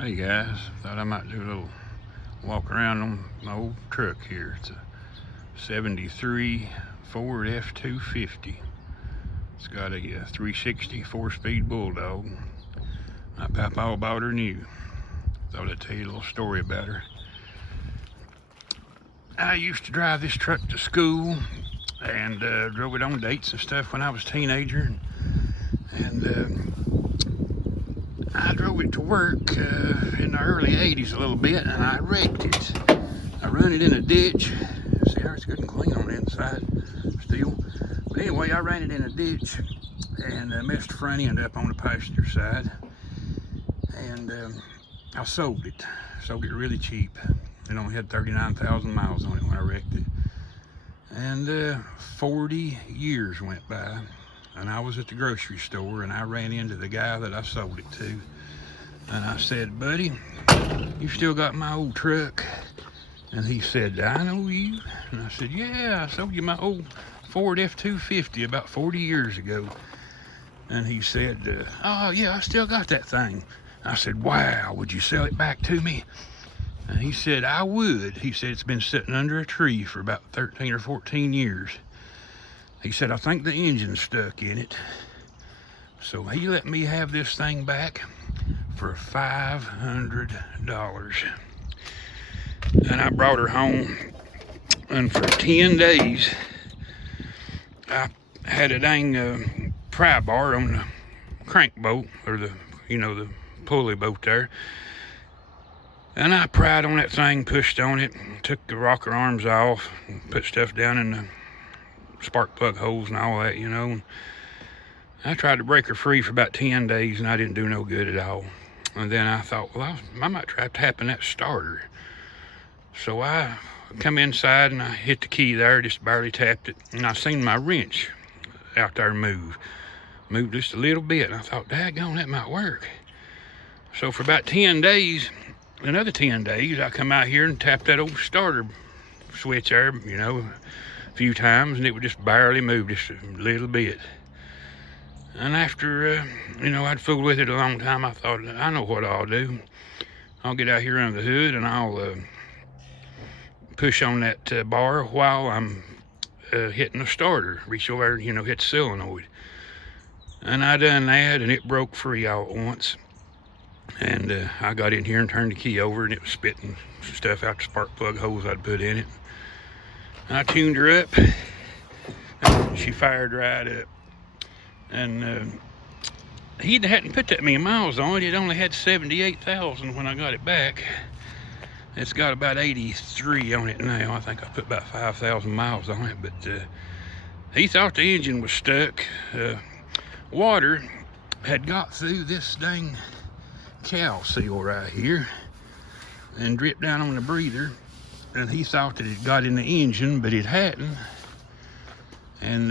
Hey guys, thought I might do a little walk around on my old truck here. It's a 73 Ford F-250. It's got a 360 4-speed Bulldog. My papa bought her new. Thought I'd tell you a little story about her. I used to drive this truck to school and drove it on dates and stuff when I was a teenager. And I drove it to work in the early 80s a little bit, and I wrecked it. I run it in a ditch. See how it's good and clean on the inside still. But anyway, I ran it in a ditch and messed the front end up on the passenger side. And I sold it. Sold it really cheap. It only had 39,000 miles on it when I wrecked it. And 40 years went by. And I was at the grocery store, and I ran into the guy that I sold it to. And I said, "Buddy, you still got my old truck?" And he said, "I know you." And I said, "Yeah, I sold you my old Ford F-250 about 40 years ago." And he said, "Oh, yeah, I still got that thing." I said, "Wow, would you sell it back to me?" And he said, "I would." He said, "It's been sitting under a tree for about 13 or 14 years. He said, "I think the engine's stuck in it." So he let me have this thing back for $500. And I brought her home, and for 10 days, I had a dang pry bar on the crank boat, or the pulley boat there. And I pried on that thing, pushed on it, took the rocker arms off, and put stuff down in the spark plug holes and all that, I tried to break her free for about 10 days, and I didn't do no good at all. And then I thought, well, I might try tapping that starter. So I come inside and I hit the key there, just barely tapped it, and I seen my wrench out there moved just a little bit, and I thought, daggone, that might work. So for about 10 days, another 10 days, I come out here and tapped that old starter switch there, a few times, and it would just barely move just a little bit. And after, I'd fooled with it a long time, I thought, I know what I'll do. I'll get out here under the hood and I'll push on that bar while I'm hitting the starter. Reach over and, hit the solenoid. And I done that, and it broke free all at once. And I got in here and turned the key over, and it was spitting stuff out the spark plug holes I'd put in it. I tuned her up, and she fired right up. And he hadn't put that many miles on it. It only had 78,000 when I got it back. It's got about 83 on it now. I think I put about 5,000 miles on it. But he thought the engine was stuck. Water had got through this dang cowl seal right here and dripped down on the breather. And he thought that it got in the engine, but it hadn't. And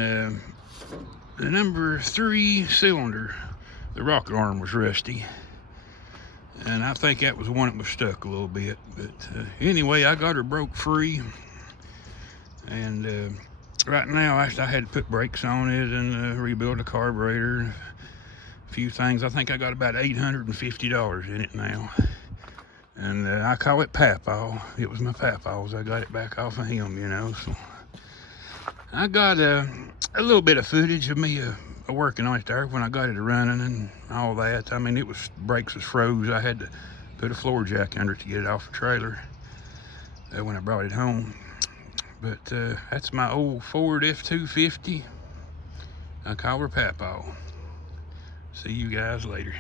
the number 3 cylinder, the rocker arm was rusty. And I think that was the one that was stuck a little bit. But anyway, I got her broke free. And right now, I had to put brakes on it and rebuild the carburetor. A few things. I think I got about $850 in it now. And I call it Papaw. It was my Papaws. I got it back off of him, So I got a little bit of footage of me working on it there when I got it running and all that. I mean, brakes was froze. I had to put a floor jack under it to get it off the trailer when I brought it home. But that's my old Ford F-250. I call her Papaw. See you guys later.